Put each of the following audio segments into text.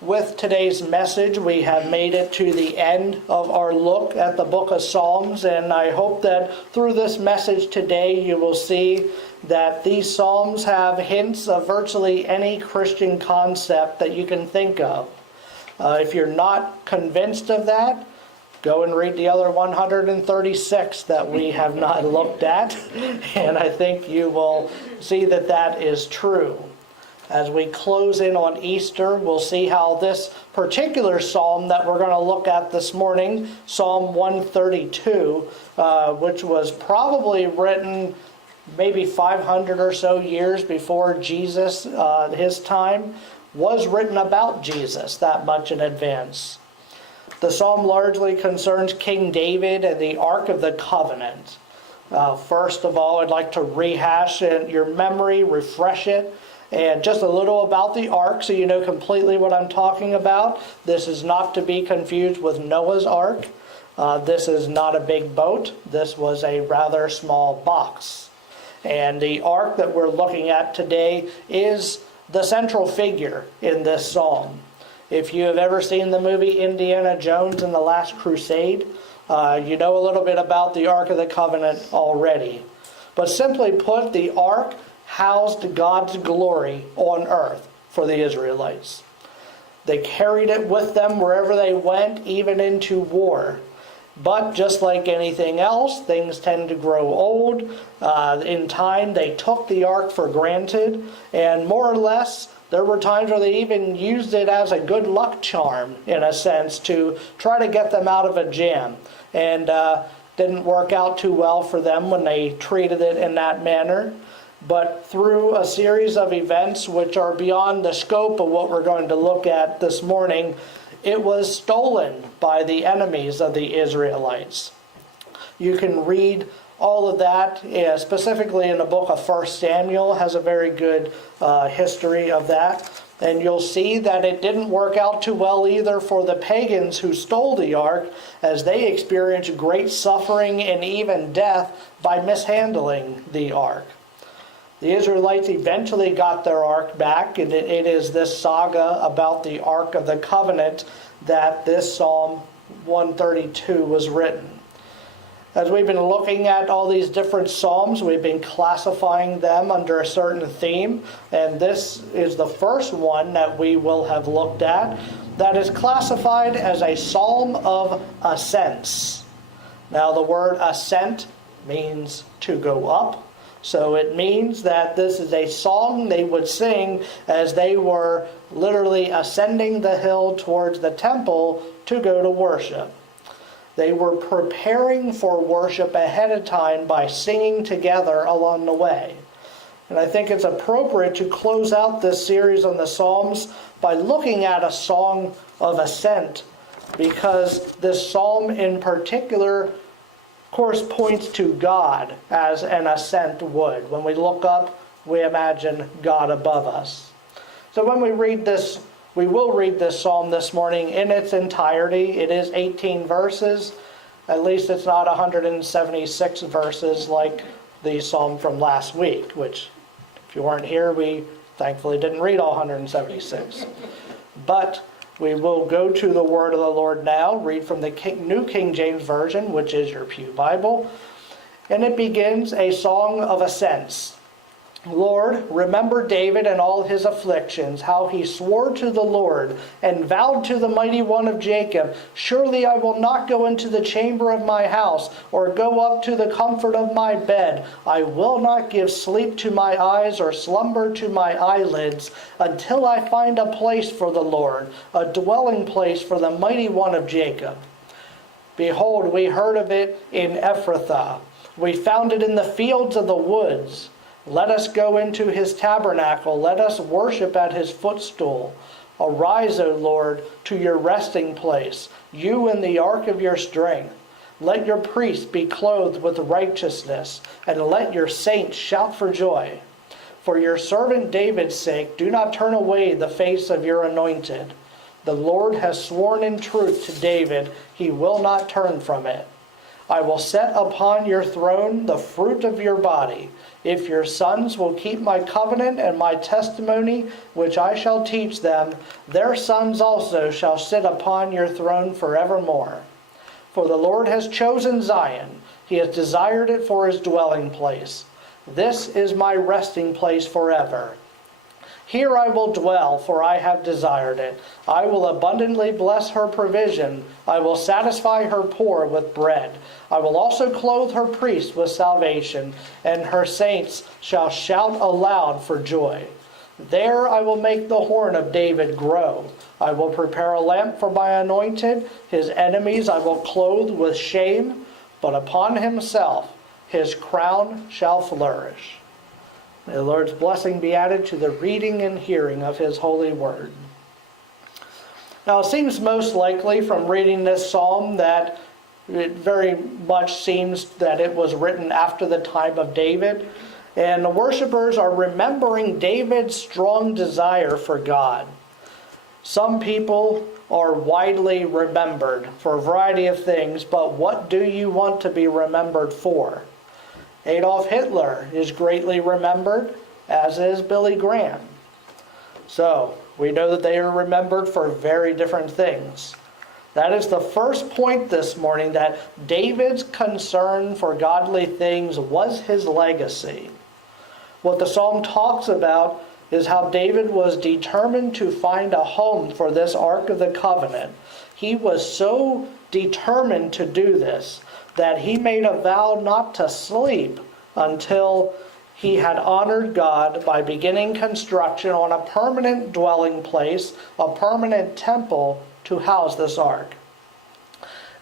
With today's message, we have made it to the end of our look at the book of Psalms, and I hope that through this message today you will see that these Psalms have hints of virtually any Christian concept that you can think of. If you're not convinced of that, go and read the other 136 that we have not looked at, and I think you will see that that is true. As we close in on Easter, we'll see how this particular psalm that we're going to look at this morning, Psalm 132, which was probably written maybe 500 or so years before Jesus, his time, was written about Jesus that much in advance. The psalm largely concerns King David and the Ark of the Covenant. First of all, I'd like to rehash in your memory, refresh it, and just a little about the ark so you know completely what I'm talking about. This is not to be confused with Noah's Ark. This is not a big boat. This was a rather small box. And the ark that we're looking at today is the central figure in this psalm. If you have ever seen the movie Indiana Jones and the Last Crusade, you know a little bit about the Ark of the Covenant already. But simply put, the ark housed God's glory on earth for the Israelites. They carried it with them wherever they went, even into war. But just like anything else, things tend to grow old. In time, they took the ark for granted, and more or less, there were times where they even used it as a good luck charm, in a sense, to try to get them out of a jam. And didn't work out too well for them when they treated it in that manner. But through a series of events which are beyond the scope of what we're going to look at this morning, it was stolen by the enemies of the Israelites. You can read all of that, specifically in the book of 1 Samuel, has a very good history of that. And you'll see that it didn't work out too well either for the pagans who stole the ark, as they experienced great suffering and even death by mishandling the ark. The Israelites eventually got their ark back, and it is this saga about the Ark of the Covenant that this Psalm 132 was written. As we've been looking at all these different psalms, we've been classifying them under a certain theme, and this is the first one that we will have looked at that is classified as a psalm of ascents. Now, the word ascent means to go up. So it means that this is a song they would sing as they were literally ascending the hill towards the temple to go to worship. They were preparing for worship ahead of time by singing together along the way. And I think it's appropriate to close out this series on the Psalms by looking at a song of ascent, because this psalm in particular, of course, points to God as an ascent would. When we look up, we imagine God above us. So when we read this, we will read this psalm this morning in its entirety. It is 18 verses. At least it's not 176 verses like the psalm from last week, which, if you weren't here, we thankfully didn't read all 176. But we will go to the word of the Lord now, read from the New King James Version, which is your pew Bible. And it begins a song of ascents. Lord, remember David and all his afflictions, how he swore to the Lord and vowed to the mighty one of Jacob, surely I will not go into the chamber of my house or go up to the comfort of my bed. I will not give sleep to my eyes or slumber to my eyelids until I find a place for the Lord, a dwelling place for the mighty one of Jacob. Behold, we heard of it in Ephrathah. We found it in the fields of the woods. Let us go into his tabernacle. Let us worship at his footstool. Arise, O Lord, to your resting place, you in the ark of your strength. Let your priests be clothed with righteousness, and let your saints shout for joy. For your servant David's sake, do not turn away the face of your anointed. The Lord has sworn in truth to David, he will not turn from it. I will set upon your throne the fruit of your body, If your sons will keep my covenant and my testimony, which I shall teach them, their sons also shall sit upon your throne forevermore. For the Lord has chosen Zion. He has desired it for his dwelling place. This is my resting place forever. Here I will dwell, for I have desired it. I will abundantly bless her provision. I will satisfy her poor with bread. I will also clothe her priests with salvation, and her saints shall shout aloud for joy. There I will make the horn of David grow. I will prepare a lamp for my anointed. His enemies I will clothe with shame, but upon himself his crown shall flourish. May the Lord's blessing be added to the reading and hearing of his holy word. Now it seems most likely from reading this psalm that it very much seems that it was written after the time of David. And the worshipers are remembering David's strong desire for God. Some people are widely remembered for a variety of things, but what do you want to be remembered for? Adolf Hitler is greatly remembered, as is Billy Graham. So, we know that they are remembered for very different things. That is the first point this morning, that David's concern for godly things was his legacy. What the psalm talks about is how David was determined to find a home for this Ark of the Covenant. He was so determined to do this that he made a vow not to sleep until he had honored God by beginning construction on a permanent dwelling place, a permanent temple to house this ark.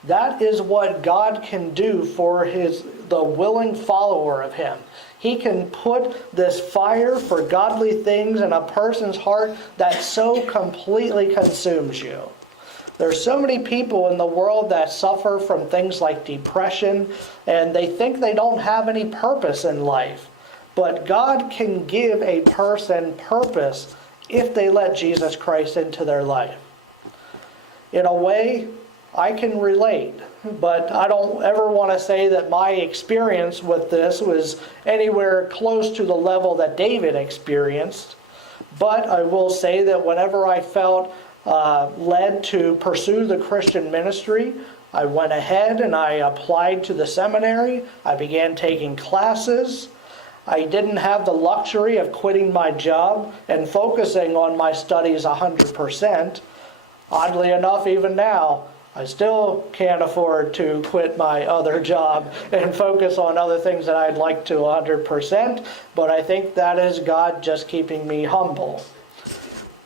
That is what God can do for the willing follower of him. He can put this fire for godly things in a person's heart that so completely consumes you. There's so many people in the world that suffer from things like depression, and they think they don't have any purpose in life. But God can give a person purpose if they let Jesus Christ into their life. In a way, I can relate, but I don't ever want to say that my experience with this was anywhere close to the level that David experienced. But I will say that whenever I felt led to pursue the Christian ministry, I went ahead and I applied to the seminary. I began taking classes. I didn't have the luxury of quitting my job and focusing on my studies 100%. Oddly enough, even now, I still can't afford to quit my other job and focus on other things that I'd like to 100%, but I think that is God just keeping me humble.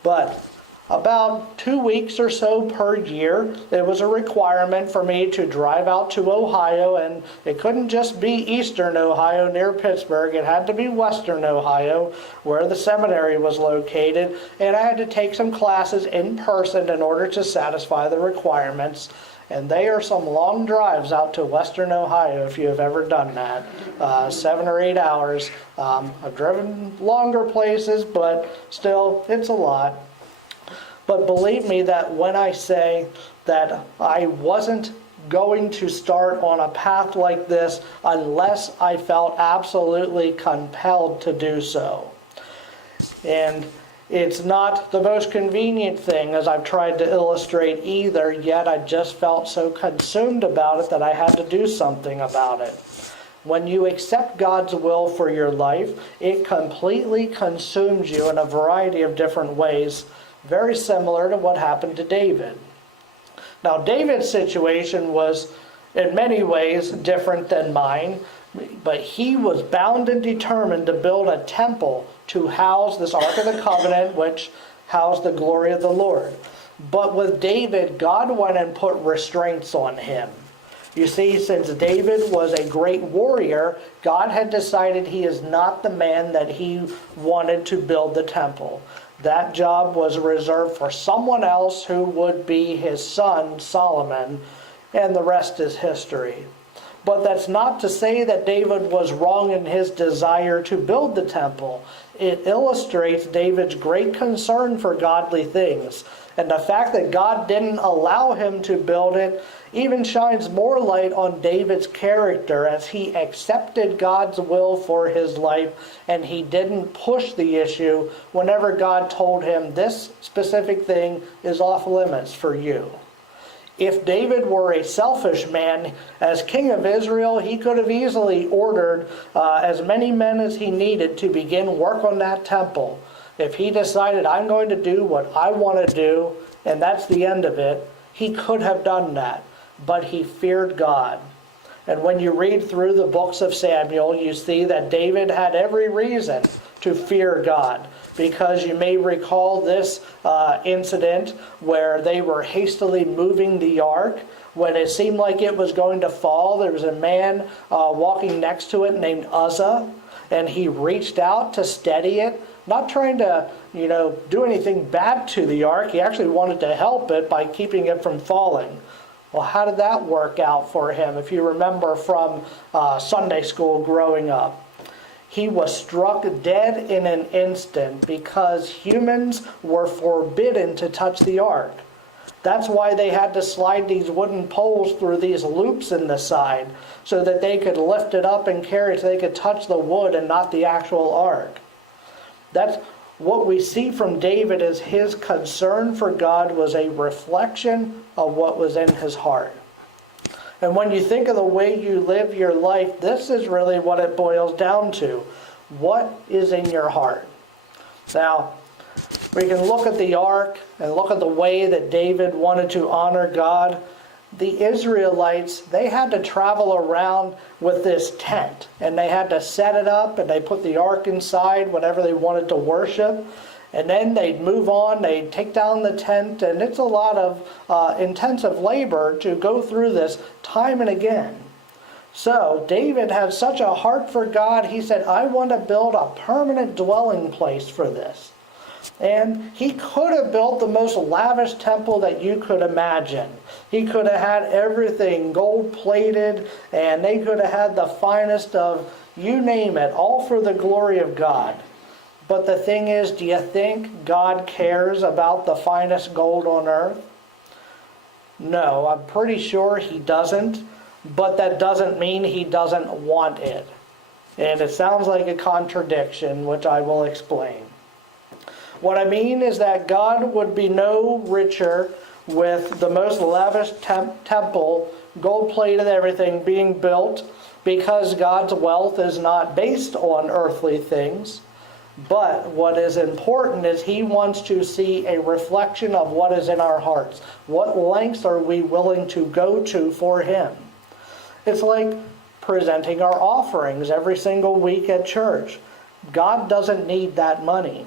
But about 2 weeks or so per year, it was a requirement for me to drive out to Ohio, and it couldn't just be eastern Ohio near Pittsburgh. It had to be western Ohio, where the seminary was located, and I had to take some classes in person in order to satisfy the requirements. And they are some long drives out to western Ohio if you have ever done that. 7 or 8 hours. I've driven longer places, but still, it's a lot. But believe me that when I say that I wasn't going to start on a path like this unless I felt absolutely compelled to do so. And it's not the most convenient thing, as I've tried to illustrate either, yet I just felt so consumed about it that I had to do something about it. When you accept God's will for your life, it completely consumes you in a variety of different ways, very similar to what happened to David. Now, David's situation was in many ways different than mine, but he was bound and determined to build a temple to house this Ark of the Covenant, which housed the glory of the Lord. But with David, God went and put restraints on him. You see, since David was a great warrior, God had decided he is not the man that he wanted to build the temple. That job was reserved for someone else who would be his son, Solomon, and the rest is history. But that's not to say that David was wrong in his desire to build the temple. It illustrates David's great concern for godly things. And the fact that God didn't allow him to build it even shines more light on David's character, as he accepted God's will for his life and he didn't push the issue whenever God told him this specific thing is off limits for you. If David were a selfish man, as king of Israel, he could have easily ordered as many men as he needed to begin work on that temple. If he decided, I'm going to do what I want to do, and that's the end of it, he could have done that. But he feared God. And when you read through the books of Samuel, you see that David had every reason to fear God. Because you may recall this incident where they were hastily moving the ark. When it seemed like it was going to fall, there was a man walking next to it named Uzzah. And he reached out to steady it, not trying to, do anything bad to the ark. He actually wanted to help it by keeping it from falling. Well, how did that work out for him? If you remember from Sunday school growing up, he was struck dead in an instant because humans were forbidden to touch the ark. That's why they had to slide these wooden poles through these loops in the side so that they could lift it up and carry it so they could touch the wood and not the actual ark. That's what we see from David, is his concern for God was a reflection of what was in his heart. And when you think of the way you live your life, this is really what it boils down to. What is in your heart? Now, we can look at the ark and look at the way that David wanted to honor God. The Israelites, they had to travel around with this tent, and they had to set it up, and they put the ark inside whenever they wanted to worship. And then they'd move on, they'd take down the tent, and it's a lot of intensive labor to go through this time and again. So David had such a heart for God, he said, I want to build a permanent dwelling place for this. And he could have built the most lavish temple that you could imagine. He could have had everything gold-plated, and they could have had the finest of, you name it, all for the glory of God. But the thing is, do you think God cares about the finest gold on earth? No, I'm pretty sure he doesn't, but that doesn't mean he doesn't want it. And it sounds like a contradiction, which I will explain. What I mean is that God would be no richer with the most lavish temple, gold-plated everything being built, because God's wealth is not based on earthly things. But what is important is he wants to see a reflection of what is in our hearts. What lengths are we willing to go to for him? It's like presenting our offerings every single week at church. God doesn't need that money.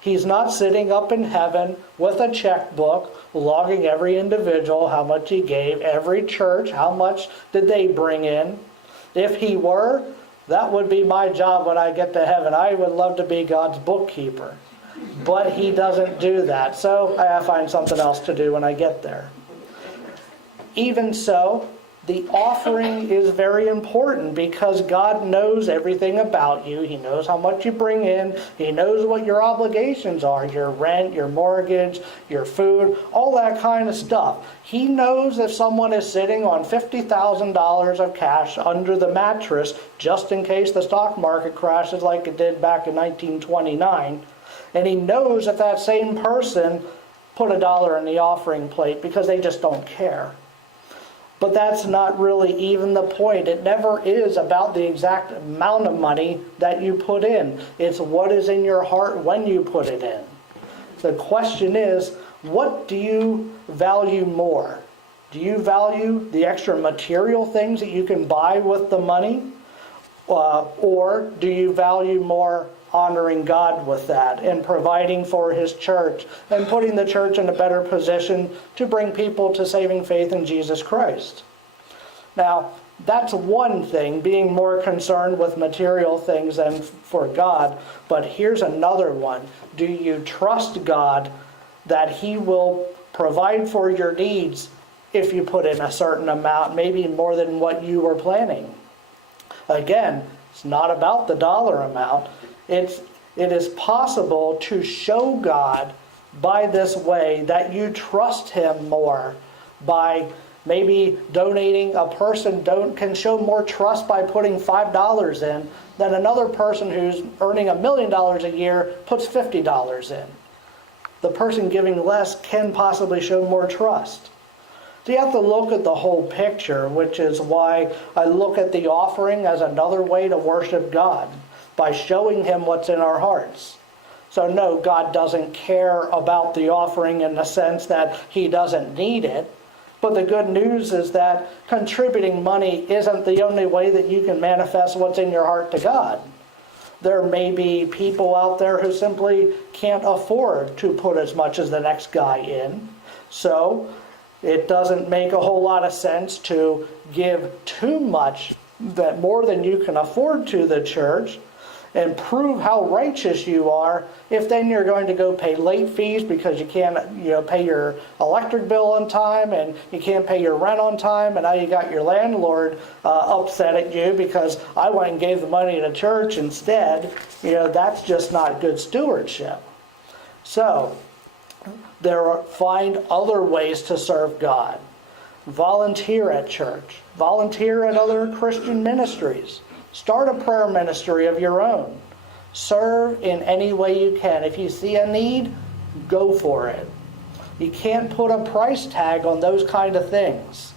He's not sitting up in heaven with a checkbook, logging every individual, how much he gave, every church, how much did they bring in. If he were, that would be my job when I get to heaven. I would love to be God's bookkeeper. But he doesn't do that, so I have to find something else to do when I get there. Even so, the offering is very important because God knows everything about you. He knows how much you bring in. He knows what your obligations are, your rent, your mortgage, your food, all that kind of stuff. He knows if someone is sitting on $50,000 of cash under the mattress just in case the stock market crashes like it did back in 1929. And he knows if that same person put $1 in the offering plate because they just don't care. But that's not really even the point. It never is about the exact amount of money that you put in. It's what is in your heart when you put it in. The question is, what do you value more? Do you value the extra material things that you can buy with the money? Or do you value more honoring God with that and providing for his church and putting the church in a better position to bring people to saving faith in Jesus Christ? Now, that's one thing, being more concerned with material things than for God. But here's another one. Do you trust God that he will provide for your needs if you put in a certain amount, maybe more than what you were planning. Again, it's not about the dollar amount. It is possible to show God by this way that you trust Him more. By maybe donating, a person can show more trust by putting $5 in than another person who's earning $1 million a year puts $50 in. The person giving less can possibly show more trust. So you have to look at the whole picture, which is why I look at the offering as another way to worship God, by showing Him what's in our hearts. So no, God doesn't care about the offering in the sense that He doesn't need it. But the good news is that contributing money isn't the only way that you can manifest what's in your heart to God. There may be people out there who simply can't afford to put as much as the next guy in. So it doesn't make a whole lot of sense to give too much, that more than you can afford, to the church and prove how righteous you are, if then you're going to go pay late fees because you can't pay your electric bill on time, and you can't pay your rent on time, and now you got your landlord upset at you because I went and gave the money to church instead. That's just not good stewardship. So find other ways to serve God. Volunteer at church. Volunteer at other Christian ministries. Start a prayer ministry of your own. Serve in any way you can. If you see a need, go for it. You can't put a price tag on those kind of things.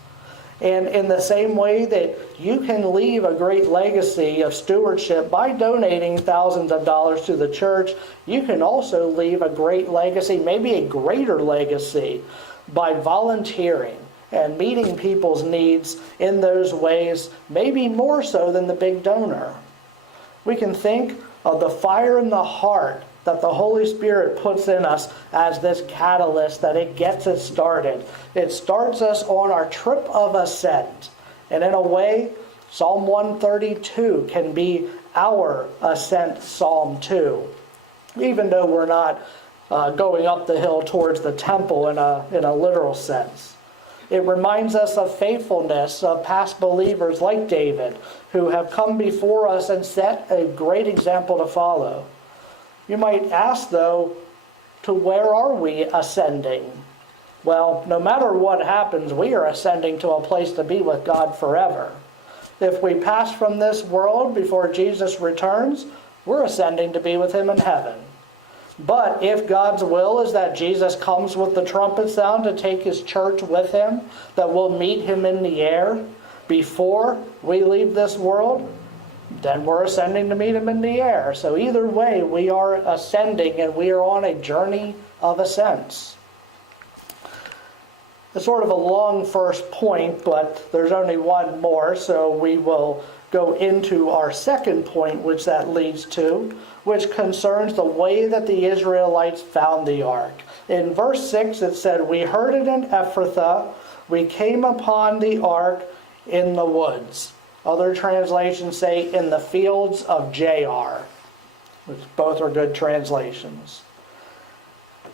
And in the same way that you can leave a great legacy of stewardship by donating thousands of dollars to the church, you can also leave a great legacy, maybe a greater legacy, by volunteering and meeting people's needs in those ways, maybe more so than the big donor. We can think of the fire in the heart that the Holy Spirit puts in us as this catalyst, that it gets us started. It starts us on our trip of ascent. And in a way, Psalm 132 can be our ascent psalm too, even though we're not going up the hill towards the temple in a literal sense. It reminds us of faithfulness of past believers like David, who have come before us and set a great example to follow. You might ask, though, to where are we ascending? Well, no matter what happens, we are ascending to a place to be with God forever. If we pass from this world before Jesus returns, we're ascending to be with Him in heaven. But if God's will is that Jesus comes with the trumpet sound to take His church with Him, that we'll meet Him in the air before we leave this world, then we're ascending to meet Him in the air. So either way, we are ascending, and we are on a journey of ascents. It's sort of a long first point, but there's only one more, so we will go into our second point, which that leads to, which concerns the way that the Israelites found the ark. In verse 6 it said, "We heard it in Ephrathah, we came upon the ark in the woods." Other translations say in the fields of Jaar, which both are good translations.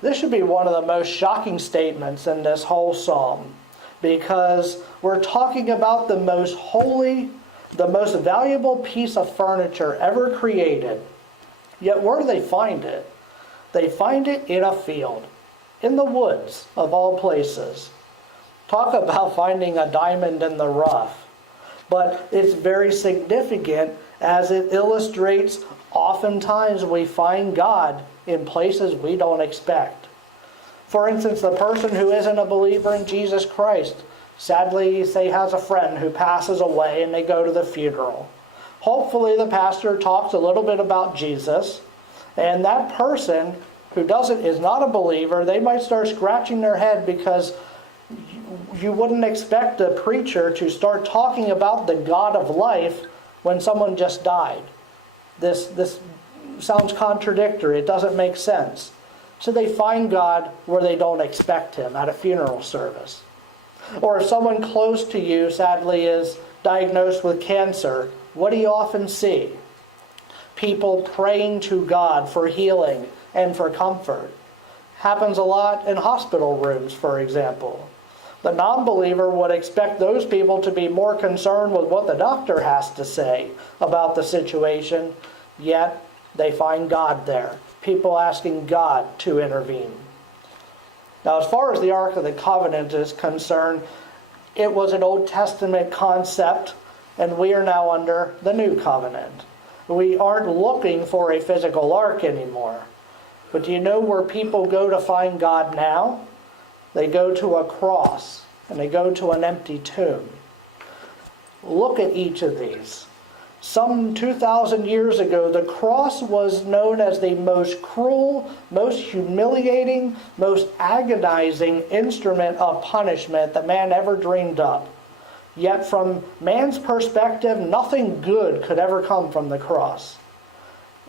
This should be one of the most shocking statements in this whole psalm, because we're talking about the most holy, the most valuable piece of furniture ever created. Yet where do they find it? They find it in a field, in the woods of all places. Talk about finding a diamond in the rough. But it's very significant, as it illustrates oftentimes we find God in places we don't expect. For instance, the person who isn't a believer in Jesus Christ, sadly, say, has a friend who passes away and they go to the funeral. Hopefully the pastor talks a little bit about Jesus, and that person who is not a believer, they might start scratching their head, because you wouldn't expect a preacher to start talking about the God of life when someone just died. This sounds contradictory. It doesn't make sense. So they find God where they don't expect Him, at a funeral service. Or if someone close to you, sadly, is diagnosed with cancer, what do you often see? People praying to God for healing and for comfort. Happens a lot in hospital rooms, for example. The non-believer would expect those people to be more concerned with what the doctor has to say about the situation, yet they find God there. People asking God to intervene. Now, as far as the Ark of the Covenant is concerned, it was an Old Testament concept, and we are now under the New Covenant. We aren't looking for a physical ark anymore. But do you know where people go to find God now? They go to a cross, and they go to an empty tomb. Look at each of these. Some 2,000 years ago, the cross was known as the most cruel, most humiliating, most agonizing instrument of punishment that man ever dreamed up. Yet from man's perspective, nothing good could ever come from the cross.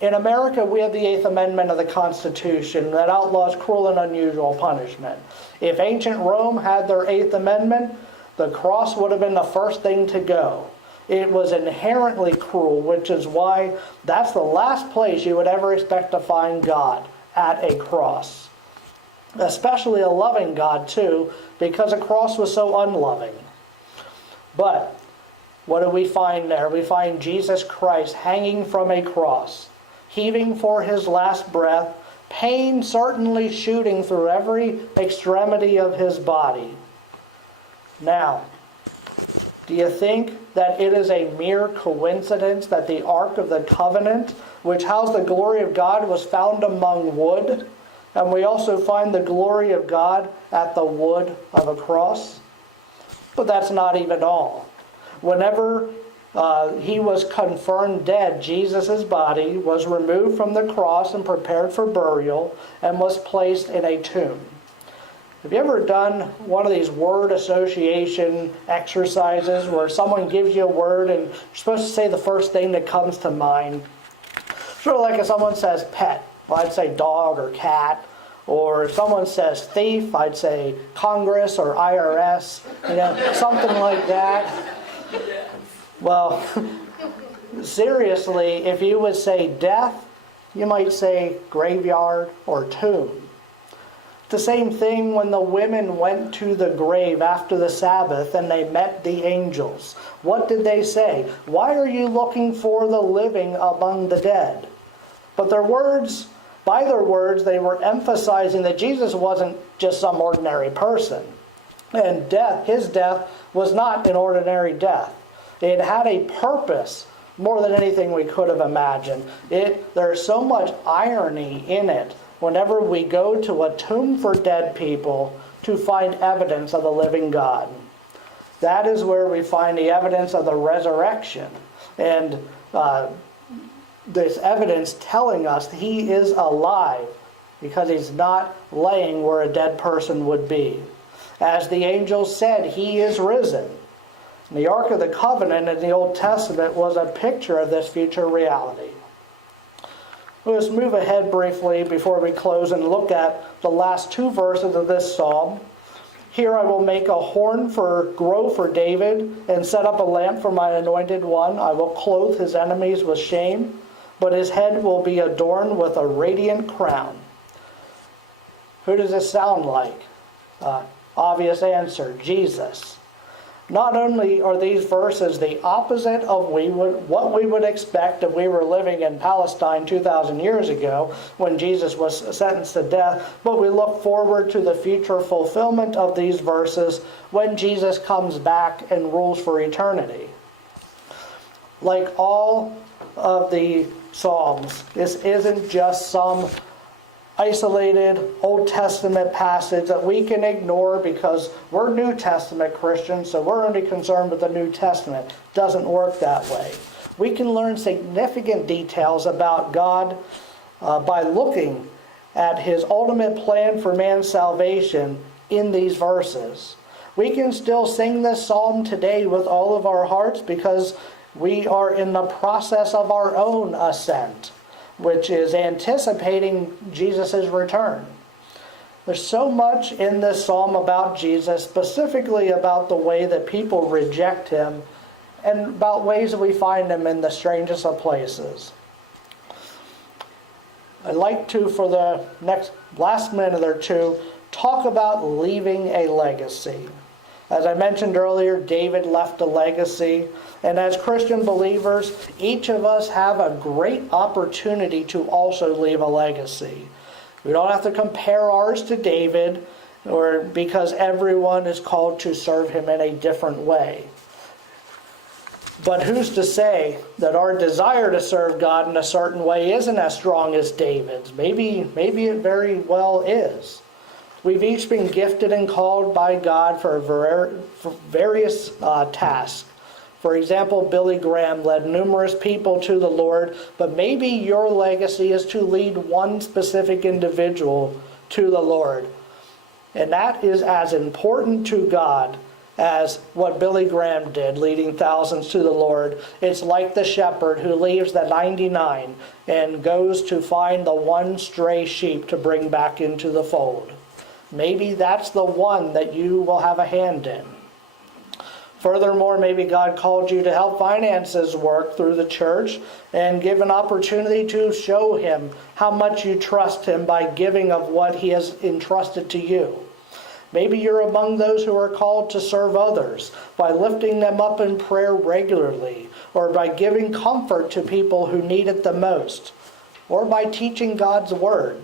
In America, we have the 8th Amendment of the Constitution that outlaws cruel and unusual punishment. If ancient Rome had their 8th Amendment, the cross would have been the first thing to go. It was inherently cruel, which is why that's the last place you would ever expect to find God, at a cross. Especially a loving God, too, because a cross was so unloving. But what do we find there? We find Jesus Christ hanging from a cross, heaving for his last breath, pain certainly shooting through every extremity of his body. Now, do you think that it is a mere coincidence that the Ark of the Covenant, which housed the glory of God, was found among wood? And we also find the glory of God at the wood of a cross? But that's not even all. Whenever he was confirmed dead, Jesus' body was removed from the cross and prepared for burial and was placed in a tomb. Have you ever done one of these word association exercises where someone gives you a word and you're supposed to say the first thing that comes to mind? Sort of like if someone says pet, well, I'd say dog or cat. Or if someone says thief, I'd say Congress or IRS, something like that. Well, seriously, if you would say death, you might say graveyard or tomb. The same thing when the women went to the grave after the Sabbath and they met the angels. What did they say? Why are you looking for the living among the dead? But by their words, they were emphasizing that Jesus wasn't just some ordinary person. And his death was not an ordinary death. It had a purpose more than anything we could have imagined. There's so much irony in it whenever we go to a tomb for dead people to find evidence of the living God. That is where we find the evidence of the resurrection. And this evidence telling us he is alive because he's not laying where a dead person would be. As the angel said, he is risen. And the Ark of the Covenant in the Old Testament was a picture of this future reality. Let's move ahead briefly before we close and look at the last 2 verses of this psalm. Here I will make a horn grow for David and set up a lamp for my anointed one. I will clothe his enemies with shame, but his head will be adorned with a radiant crown. Who does this sound like? Obvious answer, Jesus. Not only are these verses the opposite of what we would expect if we were living in Palestine 2,000 years ago when Jesus was sentenced to death, but we look forward to the future fulfillment of these verses when Jesus comes back and rules for eternity. Like all of the Psalms, this isn't just some isolated Old Testament passage that we can ignore because we're New Testament Christians, so we're only concerned with the New Testament. It doesn't work that way. We can learn significant details about God by looking at his ultimate plan for man's salvation in these verses. We can still sing this psalm today with all of our hearts because we are in the process of our own ascent, which is anticipating Jesus' return. There's so much in this psalm about Jesus, specifically about the way that people reject him and about ways that we find him in the strangest of places. I'd like to, for the last minute or two, talk about leaving a legacy. As I mentioned earlier, David left a legacy. And as Christian believers, each of us have a great opportunity to also leave a legacy. We don't have to compare ours to David, or because everyone is called to serve him in a different way. But who's to say that our desire to serve God in a certain way isn't as strong as David's? Maybe it very well is. We've each been gifted and called by God for various tasks. For example, Billy Graham led numerous people to the Lord, but maybe your legacy is to lead one specific individual to the Lord. And that is as important to God as what Billy Graham did, leading thousands to the Lord. It's like the shepherd who leaves the 99 and goes to find the one stray sheep to bring back into the fold. Maybe that's the one that you will have a hand in. Furthermore, maybe God called you to help finances work through the church and give an opportunity to show him how much you trust him by giving of what he has entrusted to you. Maybe you're among those who are called to serve others by lifting them up in prayer regularly, or by giving comfort to people who need it the most, or by teaching God's word.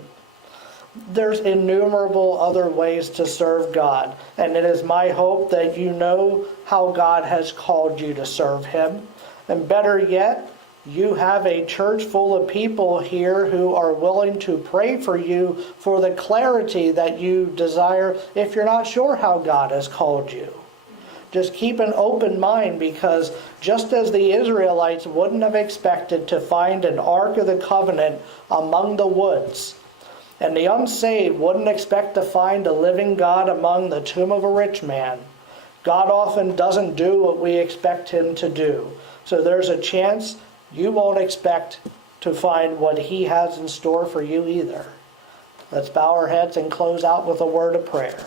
There's innumerable other ways to serve God, and it is my hope that you know how God has called you to serve him. And better yet, you have a church full of people here who are willing to pray for you for the clarity that you desire if you're not sure how God has called you. Just keep an open mind, because just as the Israelites wouldn't have expected to find an Ark of the Covenant among the woods, and the unsaved wouldn't expect to find a living God among the tomb of a rich man, God often doesn't do what we expect him to do. So there's a chance you won't expect to find what he has in store for you either. Let's bow our heads and close out with a word of prayer.